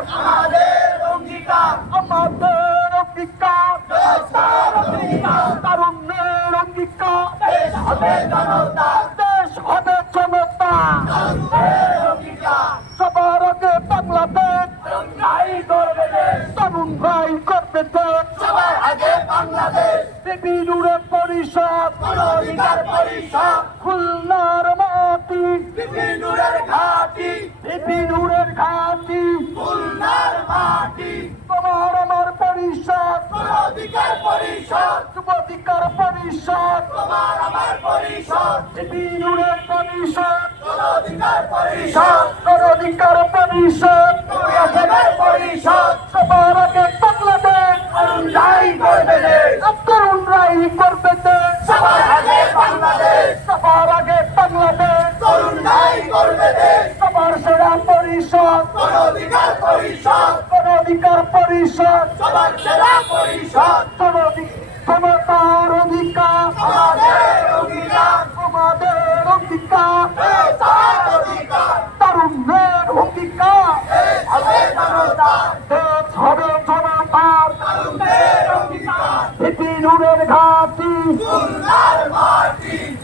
আমাদের অঙ্গীকার। আমাদের অঙ্গীকার। দেশের অঙ্গীকার। তারুণ্যের অঙ্গীকার। দেশ হবে জনতা। দেশ হবে জনতা। অঙ্গীকার। সবার আগে বাংলাদেশ। তরুণরাই করবে দেশ। তরুণ ভাই করবে দেশ। সবার আগে বাংলাদেশ। বিপিনুরের পরিষদ। অধিকার পরিষদ। খুলনার মাটি। বিপিনুরের ঘাটি। বিপিনুরের ঘাটি। খুলনার মাটি তোমার আমার পরিষদ। কোন অধিকার পরিষদ পরিষদ। তোমার আমার পরিষদ। পরিষদ। অধিকার পরিষদ। অধিকার পরিষদ। প্রয়াসের পরিষদ। সবার আগে বাংলাদেশ তরুণরাই করবে দেশ তরুণরাই করবে দেশ সবার আগে বাংলাদেশ সবার আগে বাংলাদেশ তরুণরাই করবে দেশ সবার সেরা পরিষদ কোন অধিকার পরিষদ অধিকার পরিষদ সবার সেরা পরিষদ ক্ষমতার অধিকার আমাদের অঙ্গীকার আমাদের অধিকার অধিকার তরুণের অধিকার দেশ হবে জনতার বিপিনুরের ঘাটি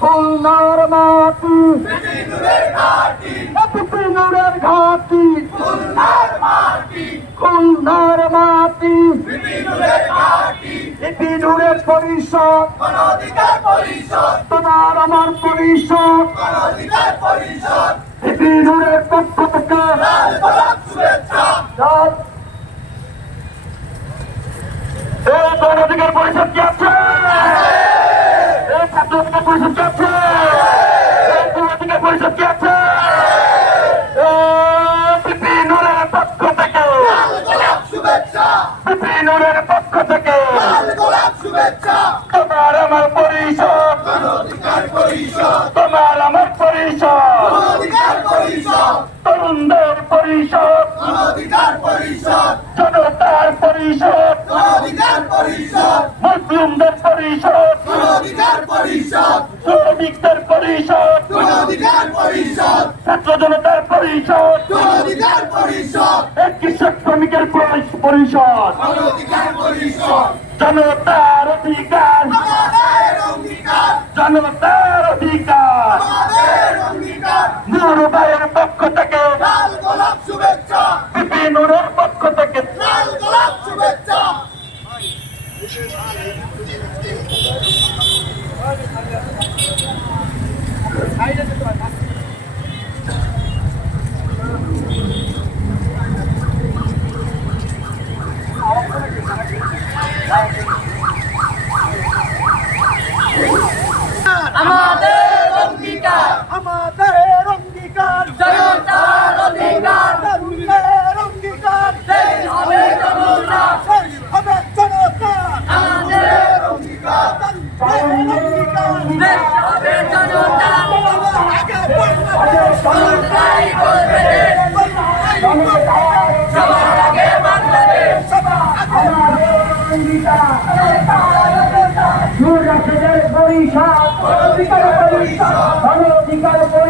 খুলনার মাটি বিপিনুরের ঘাটি বিপিনুরের ঘাটি খুলনার মাটি খুলনার মাটি বিপিনুরের ঘাটি বিপিনুরের পরিষদ। তোমার আমার পরিষদ। কোন অধিকার পরিষদ বিপিনুরের পক্ষ থেকে। লাল গোলাপ শুভেচ্ছা। জয়। এই গণ অধিকার পরিষদ কি আছে? এই ছাত্র পরিষদ কি আছে? এই পরিষদ কি আছে? বিপিনুরের পক্ষ থেকে। বিপিনুরের পক্ষ থেকে। শুভেচ্ছা। তোমার আমার পরিষদ। অধিকার পরিষদ। তোমার আমার পরিষদ। অধিকার পরিষদ। তরুণদের পরিষদ। অধিকার পরিষদ। জনতার পরিষদ। অধিকার পরিষদ। মুসলিমদের পরিষদ। অধিকার পরিষদ। শ্রমিকদের পরিষদ। অধিকার পরিষদ। ছাত্র জনতার পরিষদ। পরিষদ। এক কৃষক শ্রমিকের পরি- পরিষদ। জনতার অধিকার। জনতার অধিকার। আমাদের ভাইয়ের পক্ষ থেকে লাল গোলাপ শুভেচ্ছা বিপিনুরের পক্ষ থেকে লাল গোলাপ শুভেচ্ছা আমাদের অঙ্গীকার আমাদের অঙ্গীকার জনতার অধিকার তরুণের অঙ্গীকার দেশ হবে জনতা শেষ হবে জনতা আমাদের অঙ্গীকার দেশ হবে জনতা সরকারি করবে দেশ সবার আগে বাংলাদেশ রাশেদের পরিষদ অধিকার পরিষদ অধিকার পরিষদ পরিষদ ছাত্র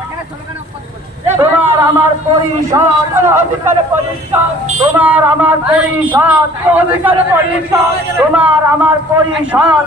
তোমার আমার পরিষদ অধিকার পরিষদ। তোমার আমার পরিষদ। অধিকার পরিষদ। তোমার আমার পরিষদ।